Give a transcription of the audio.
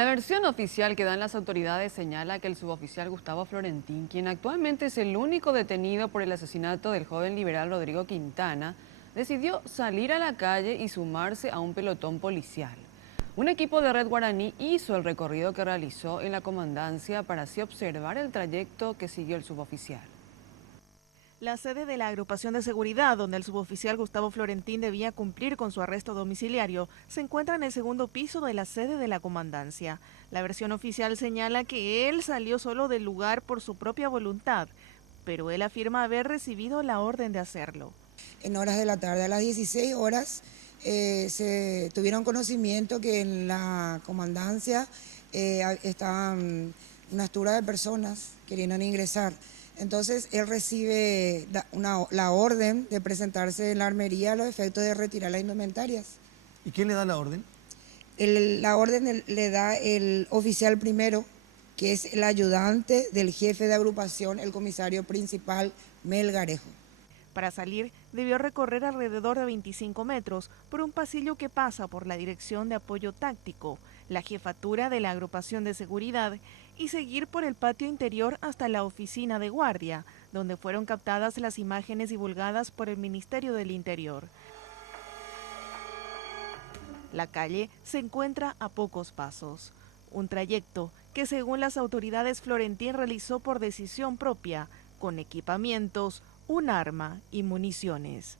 La versión oficial que dan las autoridades señala que el suboficial Gustavo Florentín, quien actualmente es el único detenido por el asesinato del joven liberal Rodrigo Quintana, decidió salir a la calle y sumarse a un pelotón policial. Un equipo de Red Guaraní hizo el recorrido que realizó en la comandancia para así observar el trayecto que siguió el suboficial. La sede de la agrupación de seguridad, donde el suboficial Gustavo Florentín debía cumplir con su arresto domiciliario, se encuentra en el segundo piso de la sede de la comandancia. La versión oficial señala que él salió solo del lugar por su propia voluntad, pero él afirma haber recibido la orden de hacerlo. En horas de la tarde, a las 16 horas, se tuvieron conocimiento que en la comandancia estaban unas turas de personas queriendo ingresar. Entonces él recibe la orden de presentarse en la armería a los efectos de retirar las indumentarias. ¿Y quién le da la orden? La orden le da el oficial primero, que es el ayudante del jefe de agrupación, el comisario principal Melgarejo. Para salir, debió recorrer alrededor de 25 metros por un pasillo que pasa por la Dirección de Apoyo Táctico, la jefatura de la agrupación de seguridad, y seguir por el patio interior hasta la oficina de guardia, donde fueron captadas las imágenes divulgadas por el Ministerio del Interior. La calle se encuentra a pocos pasos, un trayecto que según las autoridades Florentín realizó por decisión propia, con equipamientos, un arma y municiones.